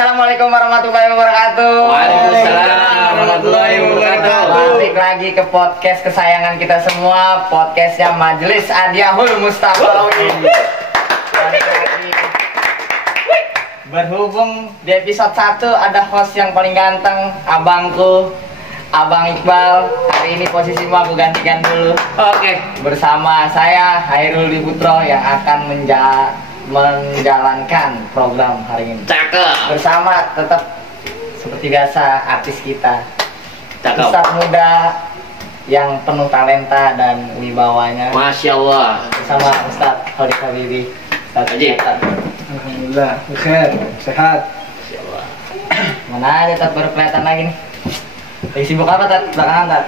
Assalamualaikum warahmatullahi wabarakatuh. Waalaikumsalam warahmatullahi wabarakatuh. Balik lagi ke podcast kesayangan kita semua, podcastnya Majelis Adiyahul Mustafawi. Balik lagi. Berhubung di episode 1 ada host yang paling ganteng, abangku, Abang Iqbal. Hari ini posisimu aku gantikan dulu. Oke. Bersama saya Hairul Diputro yang akan menjalankan program hari ini. Cakep. Bersama tetap seperti biasa artis kita, Cakep. Ustadz muda yang penuh talenta dan wibawanya. Masya Allah. Bersama Ustadz Khalid Habibi. Ustadz Haji. Alhamdulillah, khair, sehat. Masya Allah. Mana ada Tat, baru kelihatan lagi nih. Lagi sibuk apa Tat? Belakangan Tat?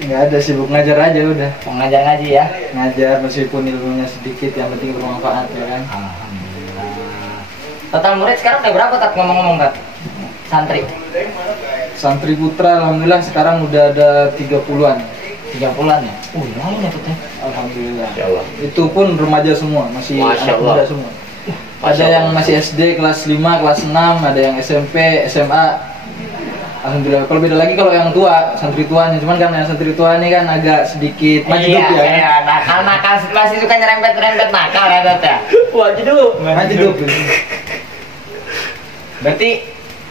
Nggak ada, sibuk ngajar aja udah. Mau ngajar ngaji ya? Ngajar meskipun ilmunya sedikit, yang penting bermanfaat ya kan. Alhamdulillah. Total murid sekarang udah berapa Tat, ngomong-ngomong Tat? Santri? Santri putra alhamdulillah sekarang udah ada 30-an. 30-an ya? Lumayan ya Tat ya? Alhamdulillah. Masya Allah. Itu pun remaja semua, masih Masya anak Allah. muda semua. Masya Ada yang Allah. masih SD kelas 5, kelas 6, ada yang SMP, SMA. Alhamdulillah. Kalau beda lagi kalau yang tua, santri tuanya. Cuman kan yang santri tua ini kan agak sedikit majdub ya. Kan? Iya, nakal-nakal masih suka nyerempet-nyerempet nakal ya Tat ya? Waduh. Majdub. Berarti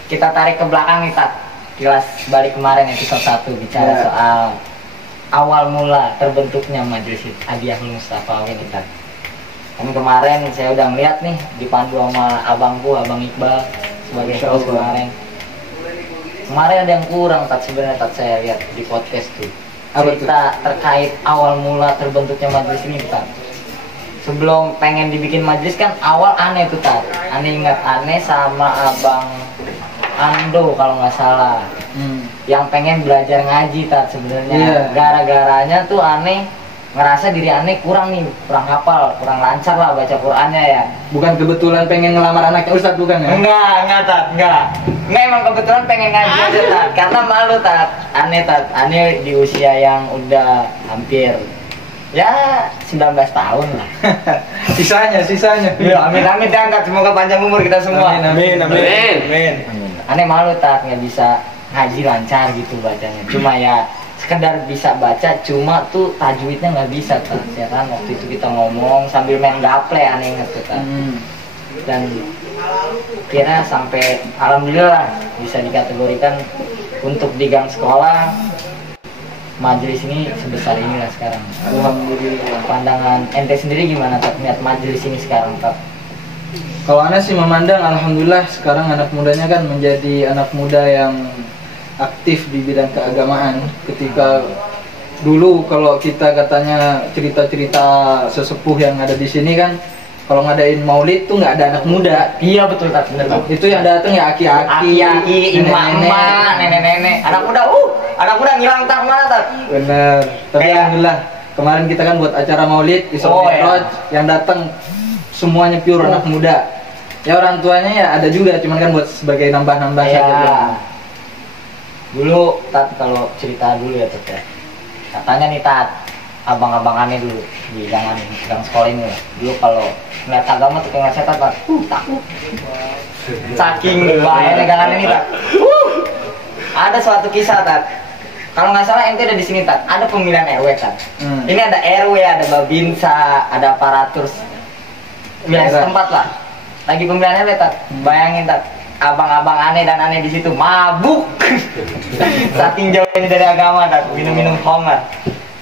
kita tarik ke belakang nih Tat. Kilas balik kemarin episode 1 bicara Ya. soal awal mula terbentuknya Majelis Adiyahul Mustafawi nih Tat. Kan kemarin saya udah ngeliat nih dipandu sama abangku, Abang Iqbal sebagai Masya host Allah. kemarin. Kemarin ada yang kurang Tat sebenarnya Tat, saya lihat di podcast tuh. Apa Cerita terkait awal mula terbentuknya majelis ini Tat. Sebelum pengen dibikin majelis kan awal aneh tuh Tat. Aneh sama Abang Ando kalau nggak salah. Yang pengen belajar ngaji Tat sebenarnya. Iya. Gara-garanya tuh aneh ngerasa diri aneh kurang nih, kurang hafal, kurang lancar lah baca Qur'annya ya. Bukan kebetulan pengen ngelamar anaknya Ustadz bukan ya? Enggak Tat, enggak. Enggak, emang kebetulan pengen ngaji aja Tat. Karena malu Tat, aneh di usia yang udah hampir ya 19 tahun lah. sisanya. Ya, amin dan Tat, semoga panjang umur kita semua. Amin. Aneh malu Tat, nggak bisa ngaji lancar gitu bacanya. Cuma ya sekedar bisa baca, cuma tuh tajwidnya nggak bisa Tat. Ya kan waktu itu kita ngomong sambil main gaple, aneh inget tuh Tat. Dan kira sampai alhamdulillah bisa dikategorikan untuk di gang sekolah majelis ini sebesar inilah sekarang. Alhamdulillah. Pandangan ente sendiri gimana Tat, lihat majelis ini sekarang Tat? Kalau Ana sih memandang alhamdulillah sekarang anak mudanya kan menjadi anak muda yang aktif di bidang keagamaan. Ketika dulu kalau kita katanya cerita-cerita sesepuh yang ada di sini kan, kalau ngadain maulid tuh nggak ada anak muda. Iya betul Tat, bener Tat. Itu yang datang ya aki-aki, Aki-aki, emak-emak, nenek-nenek, anak muda ngilang tak mana Tat? Bener. Tapi Kayak- alhamdulillah kemarin kita kan buat acara maulid Isra Oh, Mi'raj, yang datang semuanya pure anak muda. Ya orang tuanya ya ada juga, cuman kan buat sebagai nambah-nambah Iya. saja. Dulu Tat, kalau cerita dulu ya Tat ya. Katanya nih Tat, abang-abangannya dulu di gang sekolah ini ya. Dulu kalau ngeliat agama tuh kayak ngeliat setan Tat. Takut. Saking bahayanya gangan ini Tat. Ada suatu kisah Tat. Kalau nggak salah ente ada di sini Tat. Ada pemilihan RW Tat. Ini ada RW, ada babinsa, ada aparatur wilayah setempat lah. Lagi pemilihan RW Tat. Bayangin Tat, abang-abang aneh dan aneh di situ mabuk. Saking jauhnya dari agama Tat, minum-minum homer.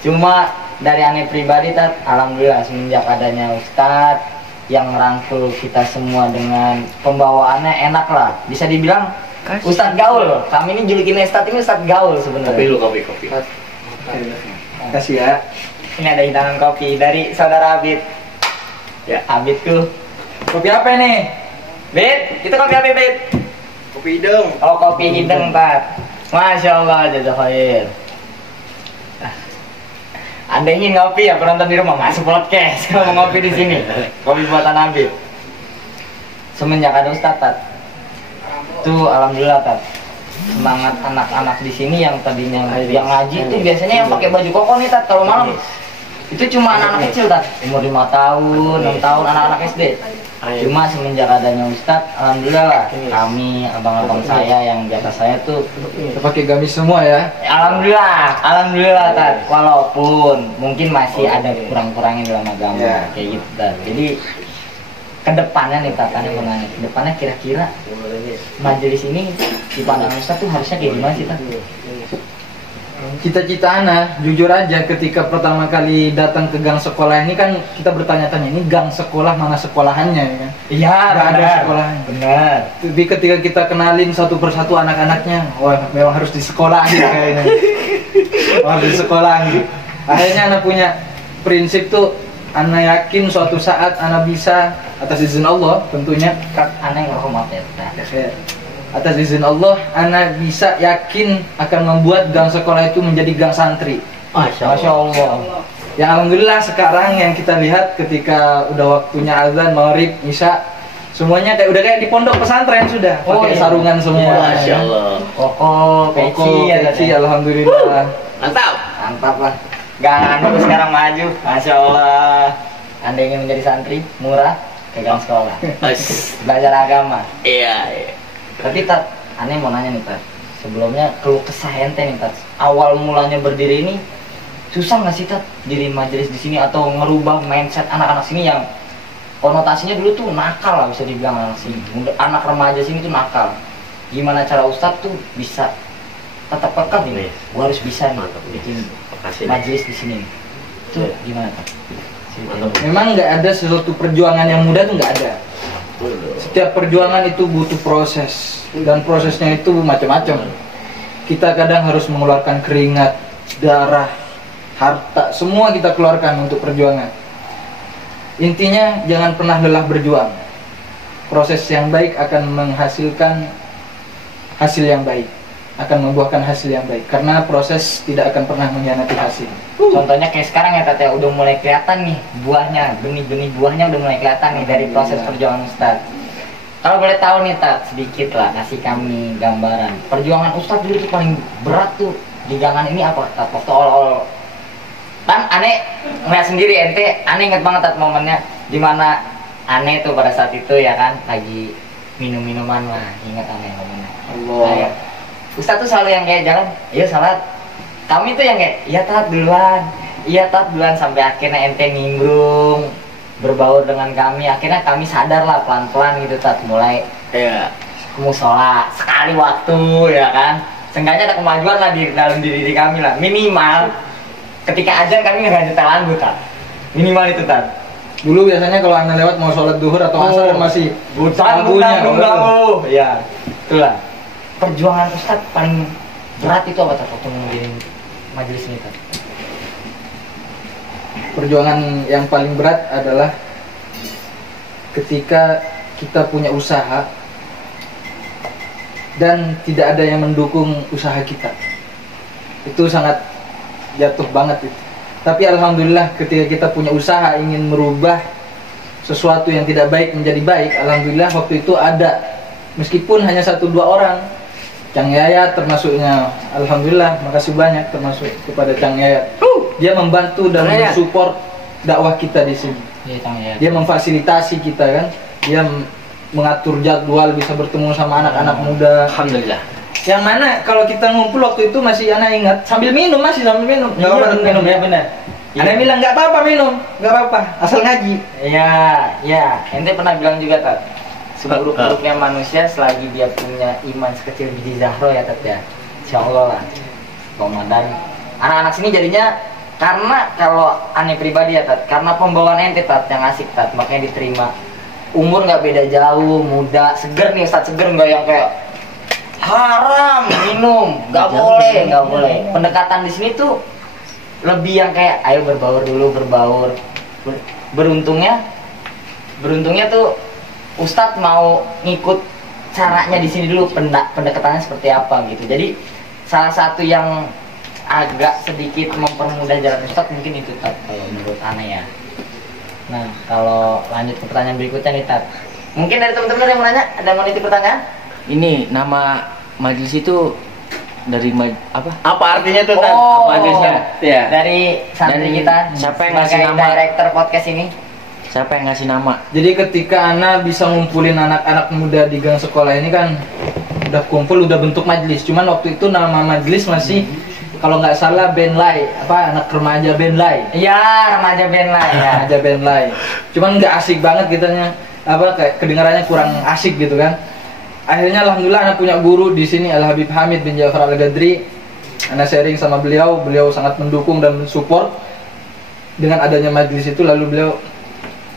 Cuma dari aneh pribadi Tat, alhamdulillah semenjak adanya Ustadz yang merangkul kita semua dengan pembawaannya enak lah. Bisa dibilang Ustadz gaul. Kami ini julukin Ustadz ini Ustadz gaul Kopi sebenarnya. lu, kopi. Kasih ya. Ini ada hidangan kopi dari saudara Abid. Ya. Abidku. Kopi apa ini? Bid, itu kopi apa Bid? Kopi hidung. Oh, kopi hidung Tat. Masya Allah, jazakallah. Anda ingin ngopi ya penonton di rumah, masuk podcast kalau mau ngopi di sini. Kopi buatan Abid. Semenjak ada Ustadz Tat, tuh alhamdulillah Tat. Semangat anak-anak di sini yang tadinya yang ngaji itu biasanya yang pakai baju koko nih Tat kalau malam. Itu cuma anak-anak kecil Tat, umur 5 tahun, 6 tahun, anak-anak SD. Cuma semenjak adanya Ustadz, alhamdulillah lah kami abang-abang saya yang di atas saya tuh Kita pakai gamis semua ya. alhamdulillah Tat. Walaupun mungkin masih ada kurang-kurangnya dalam agama Ya. kayak gitu Tat. Jadi kedepannya nih Tat, Ane mau nanya, kedepannya kira-kira majelis ini di pandang Ustadz tuh harusnya kayak gimana sih Tat? Cita-cita Ana, jujur aja ketika pertama kali datang ke gang sekolah ini kan kita bertanya-tanya, ini gang sekolah mana sekolahannya ya kan? Iya, Nggak ada sekolahnya. Benar. Tapi ketika kita kenalin satu persatu anak-anaknya, wah memang harus di sekolah kayaknya. Harus di sekolah. Akhirnya Ana punya prinsip tuh, Ana yakin suatu saat Ana bisa atas izin Allah tentunya. Aneh ngerokok maaf ya Tat. Atas izin Allah, Ana bisa yakin akan membuat gang sekolah itu menjadi gang santri. Masya Allah. Ya alhamdulillah sekarang yang kita lihat ketika udah waktunya azan, maghrib, isya, semuanya udah kayak di pondok pesantren sudah. Oh, Pakai iya. sarungan semua. Iya, Masya Allah. Koko, peci ya Tat, peci, ya. alhamdulillah. Mantap. Mantap lah. Gang terus sekarang maju. Masya Allah. Anda ingin menjadi santri murah ke gang sekolah. Belajar agama. Iya. Tapi Tat, aneh mau nanya nih Tat. Sebelumnya keluh kesah ente nih Tat. Awal mulanya berdiri ini susah nggak sih Tat diri majelis di sini atau ngerubah mindset anak-anak sini yang konotasinya dulu tuh nakal lah bisa dibilang anak sini. Anak remaja sini tuh nakal. Gimana cara Ustadz tuh bisa tetap peka nih? Gua harus bisa nih bikin majelis di sini. Itu gimana Tat? Memang nggak ada sesuatu perjuangan yang mudah tuh nggak ada. Setiap perjuangan itu butuh proses dan prosesnya itu macam-macam. Kita kadang harus mengeluarkan keringat, darah, harta, semua kita keluarkan untuk perjuangan. Intinya jangan pernah lelah berjuang. Proses yang baik akan menghasilkan hasil yang baik, akan membuahkan hasil yang baik. Karena proses tidak akan pernah mengkhianati hasil. Contohnya kayak sekarang ya Tat ya, udah mulai kelihatan nih buahnya, benih-benih buahnya udah mulai kelihatan nih dari proses perjuangan Ustadz. Kalau boleh tahu nih Tat, sedikit lah kasih kami gambaran. Perjuangan Ustadz dulu tuh paling berat tuh di gangan ini apa Tat? Waktu awal-awal kan aneh ngeliat sendiri ente, aneh inget banget Tat momennya dimana aneh tuh pada saat itu ya kan lagi minum-minuman lah, ingat aneh momennya. Allah. Ustadz tuh selalu yang kayak jalan, iya salat. Kami tuh yang kayak, iya tat duluan sampai akhirnya ente nimbrung berbaur dengan kami. Akhirnya kami sadar lah pelan-pelan gitu Tat, mulai Iya. ke musola sekali waktu ya kan. Seenggaknya ada kemajuan lah di dalam diri kami lah. Minimal ketika azan kami nggak nyetel lagu Tat. Minimal itu Tat. Dulu biasanya kalau Anda lewat mau sholat duhur atau asar masih lagunya. Butang. Ya, itulah. Perjuangan Ustadz paling berat itu apa Tat waktu memimpin majelis ini Tat? Perjuangan yang paling berat adalah ketika kita punya usaha dan tidak ada yang mendukung usaha kita. Itu sangat jatuh banget itu. Tapi alhamdulillah ketika kita punya usaha ingin merubah sesuatu yang tidak baik menjadi baik, alhamdulillah waktu itu ada, meskipun hanya 1-2 orang. Cang Yayat termasuknya, alhamdulillah, makasih banyak termasuk kepada Cang Yayat. Dia membantu dan mensupport dakwah kita di sini. Iya, Cang Yayat. Dia memfasilitasi kita kan. Dia mengatur jadwal, bisa bertemu sama anak-anak muda. Alhamdulillah. Yang mana kalau kita ngumpul waktu itu masih anak ingat sambil minum, masih sambil minum. Nggak apa-apa minum ya. Benar. Anak bilang nggak apa-apa minum, nggak apa-apa, asal ngaji. Iya, ya. Ente pernah bilang juga Tat, seburuk-buruknya manusia selagi dia punya iman sekecil biji zahro ya Tat ya. Insya Allah lah. Komandan anak-anak sini jadinya, karena kalau aneh pribadi ya Tat, karena pembawaan ente Tat yang asik Tat, makanya diterima. Umur nggak beda jauh, muda, seger nih Ustadz, seger, nggak yang kayak haram minum, nggak boleh. Pendekatan di sini tuh lebih yang kayak ayo berbaur dulu, berbaur. Beruntungnya tuh Ustadz mau ngikut caranya di sini dulu, pendekatannya seperti apa gitu. Jadi salah satu yang agak sedikit mempermudah jalan Ustadz mungkin itu Tat, kalau menurut aneh ya. Nah, kalau lanjut ke pertanyaan berikutnya nih Tat, mungkin dari teman-teman yang mau nanya, ada mau nitip pertanyaan? Ini nama majelis itu dari apa? Apa artinya tuh Tat? Oh, Majelisnya? Ya. dari santri Dari kita, siapa yang sebagai ngasih nama? director podcast ini. Siapa yang ngasih nama? Jadi ketika Ana bisa ngumpulin anak-anak muda di gang sekolah ini kan udah kumpul, udah bentuk majelis. Cuman waktu itu nama majelis masih kalau nggak salah Benlai, apa anak remaja Benlai. Iya, remaja band lah ya. Remaja Benlai. Cuman nggak asik banget kitanya, apa kayak kedengarannya kurang asik gitu kan. Akhirnya alhamdulillah Ana punya guru di sini Al Habib Hamid bin Ja'far Al Gadri. Ana sharing sama beliau, beliau sangat mendukung dan mensupport dengan adanya majelis itu. Lalu beliau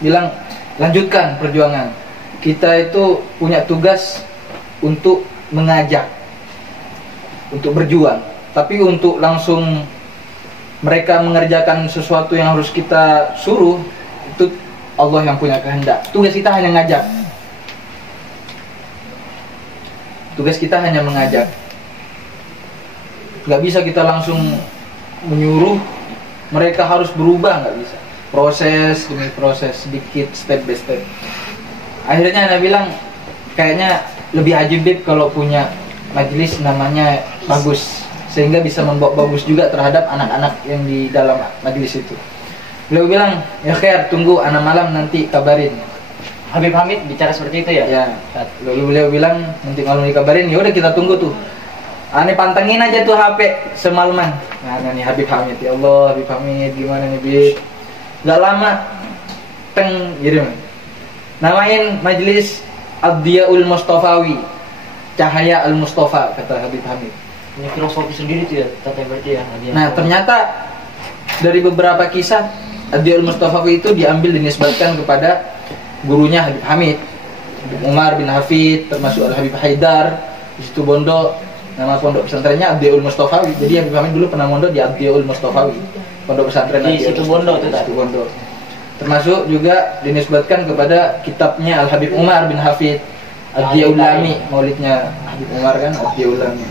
bilang lanjutkan perjuangan. Kita itu punya tugas untuk mengajak, untuk berjuang. Tapi untuk langsung mereka mengerjakan sesuatu yang harus kita suruh, itu Allah yang punya kehendak. Tugas kita hanya ngajak. Tugas kita hanya mengajak. Gak bisa kita langsung menyuruh mereka harus berubah, gak bisa. Proses demi proses, sedikit, step by step. Akhirnya Ana bilang, kayaknya lebih ajib kalau punya majelis namanya bagus, sehingga bisa membawa bagus juga terhadap anak-anak yang di dalam majelis itu. Beliau bilang, ya khair, tunggu Ana malam nanti kabarin. Habib Hamid bicara seperti itu ya? Ya, lalu beliau bilang nanti malam dikabarin. Ya udah kita tunggu tuh. Ane pantengin aja tuh HP semalaman. Nah nih Habib Hamid, ya Allah Habib Hamid gimana nih Bib? Gak lama, teng gitu. Namain majelis Ad-Diyaul Mustafawi, Cahaya Al Mustafa, kata Habib Hamid. Ini filosofi sendiri tuh ya, tata berarti ya. Nah ternyata dari beberapa kisah Ad-Diyaul Mustafawi itu diambil dinisbatkan kepada gurunya Habib Hamid, Habib Umar bin Hafid, termasuk Al Habib Haidar. Di situ Bondo, nama pondok pesantrennya Ad-Diyaul Mustafawi. Jadi Habib Hamid dulu pernah mondok di Ad-Diyaul Mustafawi, pondok pesantren di situ Bondo tuh. Situ Bondo. Termasuk juga dinisbatkan kepada kitabnya Al Habib Umar bin Hafid, Ad-Diyaul Lami, maulidnya Habib Umar kan Ad-Diyaul Lami.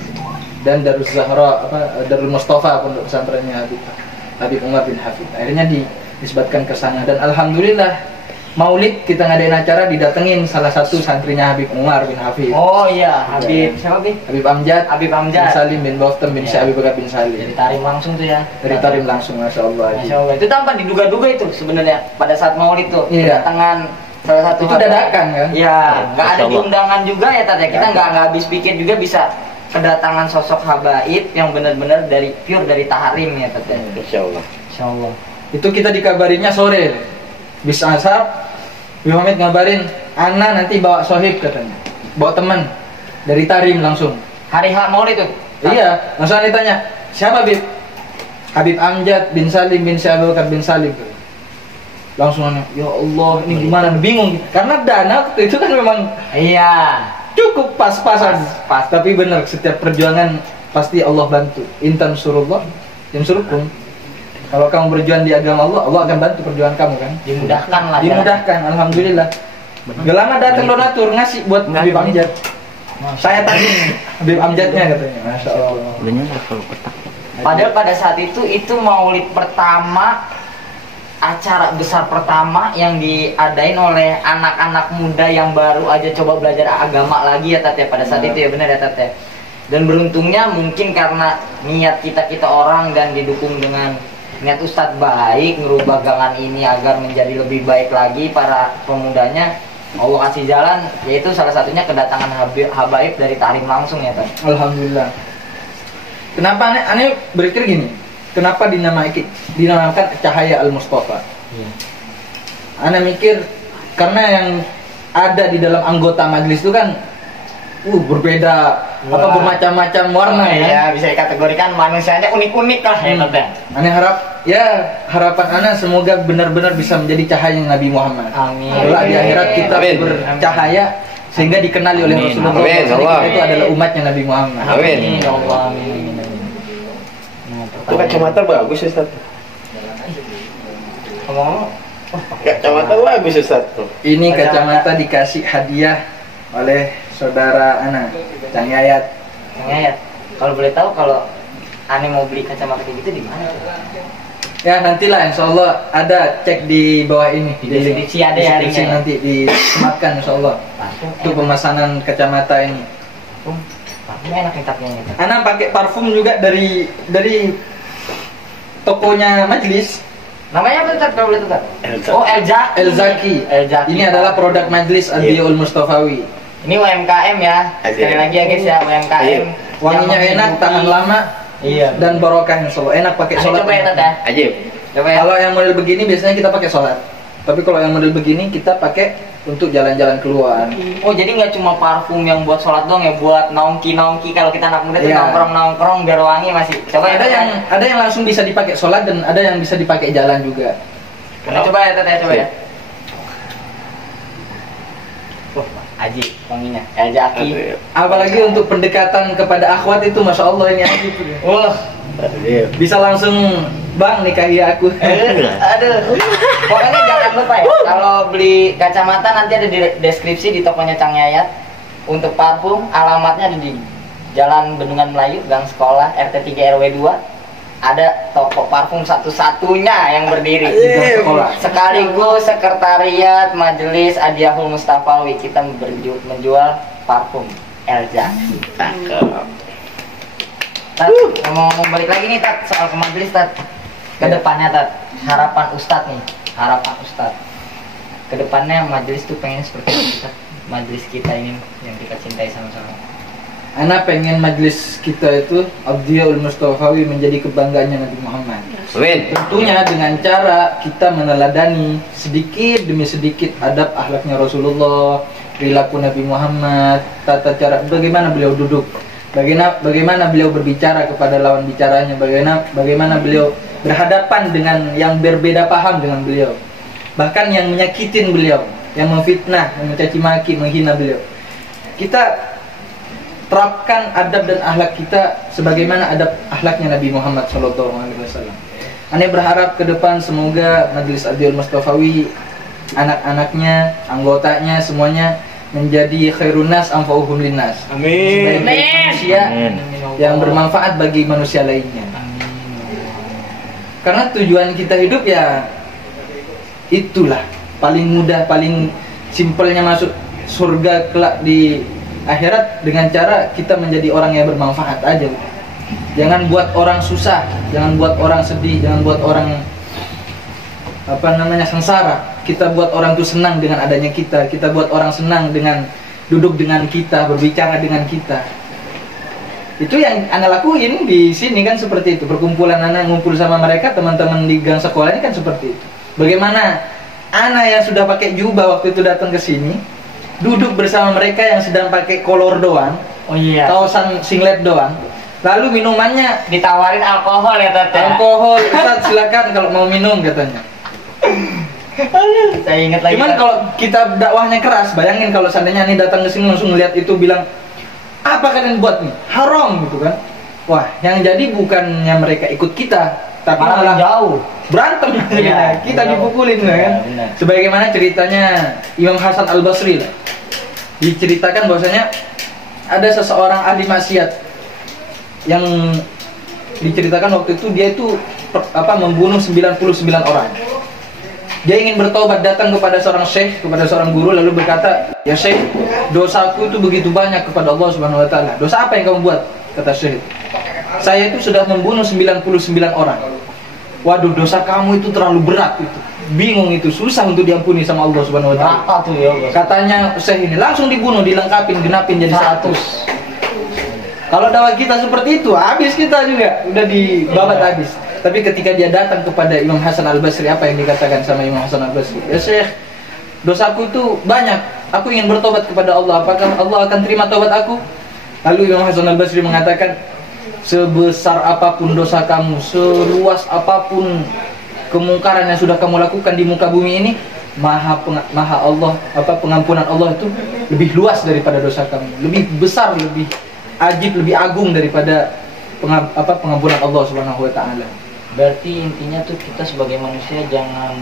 Dan Darus Zahra, apa Darul Mustafa, pondok pesantrennya Habib Umar bin Hafid. Akhirnya dinisbatkan ke sana, dan alhamdulillah maulid kita ngadain acara didatengin salah satu santrinya Habib Umar bin Hafid. Oh iya, Habib siapa Bib? Habib Amjad, Habib bin Amjad Salim bin Boftem bin Syekh Abi Bakar bin Salim. Dari Tarim langsung tuh ya. Dari Tarim langsung, masya Allah. Masya Allah. Itu tanpa diduga-duga itu sebenarnya pada saat maulid tuh. Iya. Kedatangan salah satu Itu dadakan kan? Iya, nggak ada Masya Allah. diundangan juga ya Tat ya. Kita nggak habis pikir juga bisa kedatangan sosok habaib yang benar-benar dari pure dari taharim ya Tat ya. Insya Allah. Insya Allah. Itu kita dikabarinya sore. Bis asar, Habib Hamid ngabarin, Ana nanti bawa sohib katanya, bawa teman dari Tarim langsung. Hari H maulid tuh. Iya, langsung ditanya, siapa Habib? Habib Amjad bin Salim bin Syekh Abi Bakar bin Salim. Langsung nanya, ya Allah ini gimana? Bingung, karena dana waktu itu kan memang Iya. cukup pas-pasan. Pas. Tapi benar, setiap perjuangan pasti Allah bantu. Intan surullah, yansurukum. Kalau kamu berjuang di agama Allah, Allah akan bantu perjuangan kamu kan. Dimudahkan lah. Dimudahkan, alhamdulillah. Gak lama datang donatur ngasih buat Habib Amjad. Saya tadi Habib Amjadnya katanya, masya Allah. Udah nyala kalau kotak. Padahal pada saat itu maulid pertama, acara besar pertama yang diadain oleh anak-anak muda yang baru aja coba belajar agama lagi ya Tat ya, pada saat itu ya, benar ya Tat ya. Dan beruntungnya mungkin karena niat kita orang dan didukung dengan niat Ustadz baik ngerubah gangan ini agar menjadi lebih baik lagi para pemudanya, Allah kasih jalan, yaitu salah satunya kedatangan habaib dari Tarim langsung ya Tat. Alhamdulillah. Kenapa aneh berpikir gini? Kenapa dinamakan Cahaya Al Mustafa? Aneh mikir karena yang ada di dalam anggota majelis itu kan berbeda, apa bermacam-macam warna ya. Ya, bisa dikategorikan manusianya unik-unik lah ya Tat ya. Aneh harapan Ana semoga benar-benar bisa menjadi cahaya Nabi Muhammad. Amin. Kelak di akhirat kita Amin. bercahaya sehingga dikenali oleh Amin. Rasulullah Amin. SAW. Allah. Kita itu adalah umatnya Nabi Muhammad. Amin. Ya Allah, amin. Nah, Itu kacamata bagus Ustaz. ngomong Kacamata bagus Ustaz tuh. Ini kacamata dikasih hadiah oleh saudara Ana, Cang Yayat. ya. Kalau boleh tahu kalau Ani mau beli kacamata kayak gitu di mana? Ya nantilah insya Allah ada, cek di bawah ini Di deskripsi ada ya deskripsi harinya. nanti disematkan insya Allah untuk pemasanan kacamata ini. Parfum enak nih tapnya gitu. Ana pakai parfum juga dari tokonya majelis. Namanya apa tuh Tat? Kalau boleh tuh Tat? El-Zaki. Oh El-Zaki. El-Zaki. El-Zaki. Ini adalah produk Majlis Adiyaul Mustafawi. Ini UMKM ya. Sekali lagi ya guys ya, UMKM. Wanginya Yang enak, menghidupi- tahan lama, Iya. dan barokah insya Allah. Enak pakai Ayo sholat. coba ya Tat ya. Ajib. Coba ya. Kalau yang model begini biasanya kita pakai sholat. Tapi kalau yang model begini kita pakai untuk jalan-jalan keluar. Oh jadi nggak cuma parfum yang buat sholat doang ya, buat nongki kalau kita anak muda tuh Iya. nongkrong biar wangi masih. Coba ya, Ada Tat, yang ya. ada yang langsung bisa dipakai sholat dan ada yang bisa dipakai jalan juga. Nah, coba ya Tat ya, coba ya. Aji wanginya, El-Zaki. Apalagi untuk pendekatan kepada akhwat itu masya Allah ini Ajib. Wah, Ajib. Bisa langsung bang nikahi aku. aduh. Pokoknya jangan lupa ya, kalau beli kacamata nanti ada di deskripsi di tokonya Cang Yayat. Untuk parfum, alamatnya ada di Jalan Bendungan Melayu, Gang Sekolah, RT 3 RW 2. Ada toko parfum satu-satunya yang berdiri di Gang Sekolah. Sekaligus sekretariat Majelis Adiyahul Mustafawi. Kita menjual parfum El-Zaki. Cakep. Tat, ngomong balik lagi nih Tat, soal ke majelis Tat. Kedepannya Tat, harapan Ustadz nih, harapan Ustadz. Kedepannya majelis tuh pengen seperti apa Tat? Majelis kita ini yang kita cintai sama-sama. Ana pengen majlis kita itu Adiyaul Mustafawi menjadi kebanggaannya Nabi Muhammad. Amin. Tentunya dengan cara kita meneladani sedikit demi sedikit adab akhlaknya Rasulullah, perilaku Nabi Muhammad, tata cara bagaimana beliau duduk, bagaimana beliau berbicara kepada lawan bicaranya, bagaimana beliau berhadapan dengan yang berbeda paham dengan beliau, bahkan yang menyakitin beliau, yang memfitnah, yang mencaci maki, menghina beliau. Kita terapkan adab dan akhlak kita sebagaimana adab akhlaknya Nabi Muhammad SAW. Ane berharap ke depan semoga Majelis Adiyaul Mustafawi, anak-anaknya, anggotanya semuanya menjadi khairun nas anfa'uhum linnas. Amin. Sebaik manusia Amin. yang bermanfaat bagi manusia lainnya. Karena tujuan kita hidup ya itulah paling mudah, paling simpelnya masuk surga kelak di akhirat dengan cara kita menjadi orang yang bermanfaat aja. Jangan buat orang susah, jangan buat orang sedih, jangan buat orang sengsara. Kita buat orang tuh senang dengan adanya kita buat orang senang dengan duduk dengan kita, berbicara dengan kita. Itu yang Ana lakuin di sini kan seperti itu. Perkumpulan Ana ngumpul sama mereka, teman-teman di gang sekolah ini kan seperti itu. Bagaimana Ana yang sudah pakai jubah waktu itu datang ke sini, duduk bersama mereka yang sedang pakai kolor doang, Oh iya. kaosan singlet doang. Lalu minumannya Ditawarin alkohol ya Tat. Ya? alkohol. Ustaz silakan kalau mau minum katanya. Saya ingat lagi. Cuman Tat. kalau kita dakwahnya keras, bayangin kalau seandainya nih datang ke sini langsung ngeliat itu bilang, apa kalian buat nih? Haram gitu kan. Wah, yang jadi bukannya mereka ikut kita, tapi malah malah jauh. berantem. Iya, Kita iya. dipukulin kan. Iya, benar. Sebagaimana ceritanya Imam Hasan Al-Basri lah. Diceritakan bahwasanya ada seseorang ahli maksiat yang diceritakan waktu itu dia itu membunuh 99 orang. Dia ingin bertobat, datang kepada seorang syekh, kepada seorang guru, lalu berkata, "Ya syekh, dosaku itu begitu banyak kepada Allah Subhanahu wa taala. Dosa apa yang kamu buat?" Kata syekh. "Saya itu sudah membunuh 99 orang." Waduh, dosa kamu itu terlalu berat itu. Bingung itu, susah untuk diampuni sama Allah Subhanahu wa taala. Berapa tuh ya Bos? Katanya syekh ini langsung dibunuh, dilengkapin, genapin jadi 100. Kalau dakwah kita seperti itu, habis kita juga udah dibabat habis. Tapi ketika dia datang kepada Imam Hasan Al-Basri, apa yang dikatakan sama Imam Hasan Al-Basri? "Ya Syekh, dosaku itu banyak. Aku ingin bertobat kepada Allah. Apakah Allah akan terima tobat aku?" Lalu Imam Hasan Al-Basri mengatakan, "Sebesar apapun dosa kamu, seluas apapun kemungkaran yang sudah kamu lakukan di muka bumi ini, pengampunan Allah itu lebih luas daripada dosa kamu, lebih besar, lebih ajib, lebih agung daripada pengampunan Allah Subhanahu wa taala." Berarti intinya tuh kita sebagai manusia jangan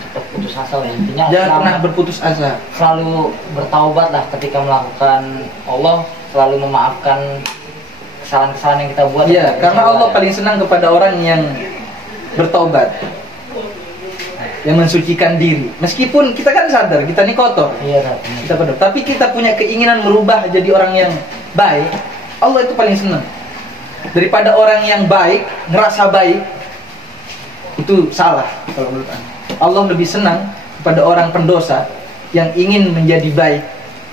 cepat putus asa lah. Intinya Jangan pernah berputus asa. selalu bertaubat lah ketika melakukan. Allah selalu memaafkan kesalahan-kesalahan yang kita buat. Iya, karena Allah paling senang kepada orang yang bertaubat, yang mensucikan diri. Meskipun kita kan sadar kita ini kotor, Iya, Tat. kita kotor, tapi kita punya keinginan merubah jadi orang yang baik. Allah itu paling senang daripada orang yang baik ngerasa baik Itu salah kalau menurut Anda. Allah lebih senang kepada orang pendosa yang ingin menjadi baik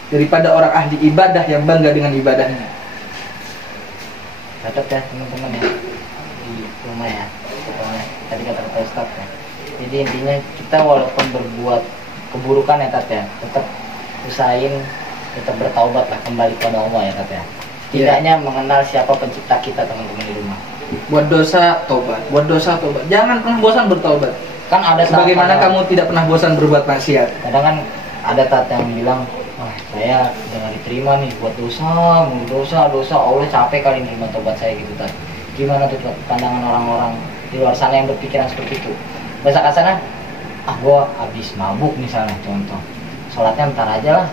daripada orang ahli ibadah yang bangga dengan ibadahnya. Catat ya teman-teman ya di rumah ya, pokoknya tadi kata Ustaz ya. Jadi intinya kita walaupun berbuat keburukan ya Tat ya, tetap usahain, tetap bertaubat lah, kembali kepada Allah ya Tat ya. Tidaknya mengenal siapa pencipta kita teman-teman di rumah. Buat dosa tobat, buat dosa tobat. Jangan pernah bosan bertaubat. Kan ada Bagaimana kamu tidak pernah bosan berbuat maksiat? Kadang kan ada Tat yang bilang, wah saya jangan diterima nih buat dosa, dosa, Allah capek kali nerima tobat saya gitu Tat. Gimana tuh Tat, pandangan orang-orang di luar sana yang berpikiran seperti itu? Bahasa kasarnya, gua habis mabuk misalnya contoh, sholatnya ntar aja lah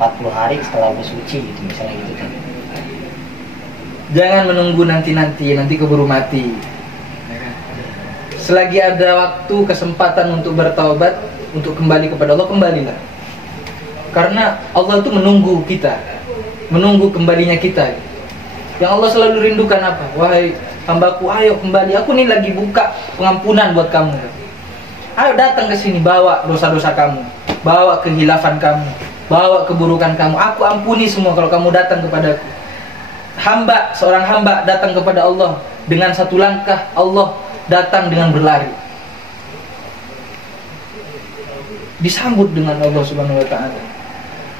40 hari setelah gue suci gitu misalnya gitu Tat. Jangan menunggu nanti keburu mati. Selagi ada waktu, kesempatan untuk bertaubat, untuk kembali kepada Allah, kembalilah. Karena Allah itu menunggu kita, menunggu kembalinya kita. Yang Allah selalu rindukan apa? Wahai hambaku, ayo kembali. Aku nih lagi buka pengampunan buat kamu. Ayo datang ke sini, bawa dosa-dosa kamu, bawa kehilafan kamu, bawa keburukan kamu. Aku ampuni semua kalau kamu datang kepadaku. Seorang hamba datang kepada Allah dengan satu langkah, Allah datang dengan berlari. Disambut dengan Allah Subhanahu wa taala.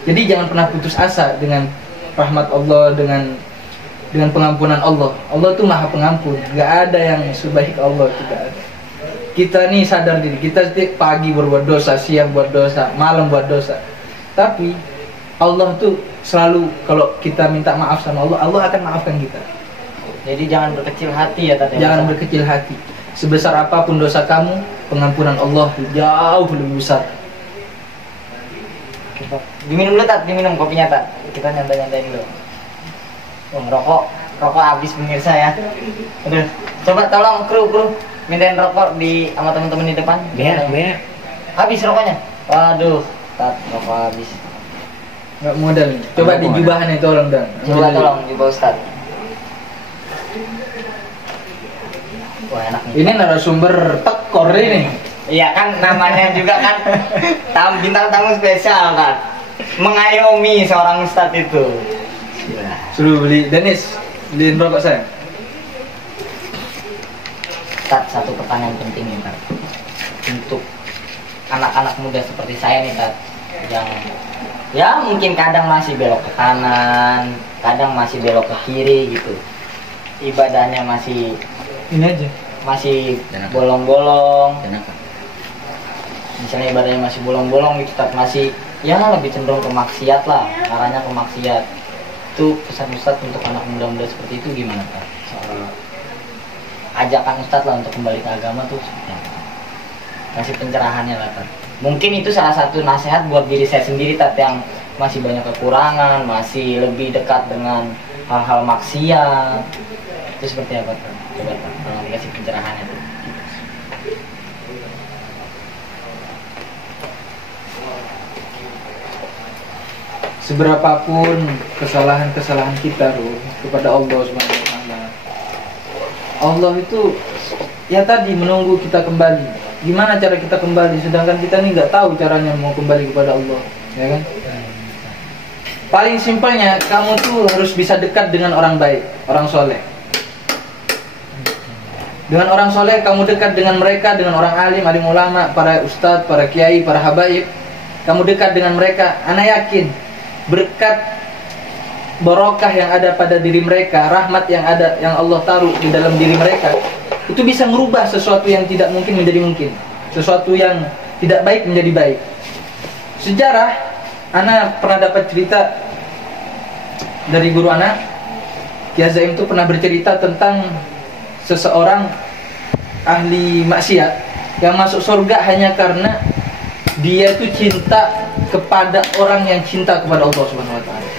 Jadi jangan pernah putus asa dengan rahmat Allah, dengan pengampunan Allah. Allah itu Maha Pengampun. Enggak ada yang sebaik Allah, tidak ada. Kita nih sadar diri, kita setiap pagi berbuat dosa, siang buat dosa, malam buat dosa. Tapi Allah tuh selalu kalau kita minta maaf sama Allah, Allah akan maafkan kita. Jadi jangan berkecil hati ya Tat. Jangan berkecil hati. Sebesar apapun dosa kamu, pengampunan Allah jauh lebih besar. Diminum dulu Tat, diminum kopinya Tat. Kita nyantai-nyantai dulu. Rokok habis pemirsa ya. Aduh, coba tolong kru mintain rokok sama teman-teman di depan. Biar. Habis rokoknya. Waduh, Tat, rokok habis. Enggak modal. Coba di jubahannya tolong dong. Coba tolong jubah Ustaz. Wah, enak nih. Ini narasumber tekor ini. Iya kan, namanya juga kan bintang tamu spesial kan. Mengayomi seorang Ustadz itu. Suruh beli, Dennis, beliin rokok saya. Tat, satu pertanyaan penting nih Tat. Untuk anak-anak muda seperti saya nih Tat, yang ya mungkin kadang masih belok ke kanan, kadang masih belok ke kiri gitu. Ibadahnya masih Ini aja. masih bolong-bolong. Misalnya ibadahnya masih bolong-bolong gitu Tat, masih ya lebih cenderung ke maksiat lah, arahnya ke maksiat. Itu pesan Ustadz untuk anak muda-muda seperti itu gimana Tat? Soal ajakan Ustadz lah untuk kembali ke agama tuh seperti apa? Kasih pencerahannya lah Tat. Mungkin itu salah satu nasihat buat diri saya sendiri Tat, yang masih banyak kekurangan, masih lebih dekat dengan hal-hal maksiat. Itu seperti apa Tat? Coba Tat, tolong dikasih pencerahannya tuh. Seberapapun kesalahan-kesalahan kita kepada Allah Subhanahu wa taala, Allah itu ya tadi menunggu kita kembali. Gimana cara kita kembali sedangkan kita nih nggak tahu caranya mau kembali kepada Allah, ya kan? Paling simpelnya kamu tuh harus bisa dekat dengan orang baik, orang soleh. Dengan orang soleh kamu dekat dengan mereka, dengan orang alim ulama, para ustadz, para kiai, para habaib. Kamu dekat dengan mereka, ana yakin berkat barokah yang ada pada diri mereka, rahmat yang ada, yang Allah taruh di dalam diri mereka, itu bisa merubah sesuatu yang tidak mungkin menjadi mungkin, sesuatu yang tidak baik menjadi baik. Sejarah, ana pernah dapat cerita dari guru ana, Ki Zaim itu pernah bercerita tentang seseorang ahli maksiat yang masuk surga hanya karena dia itu cinta kepada orang yang cinta kepada Allah Subhanahu wa taala.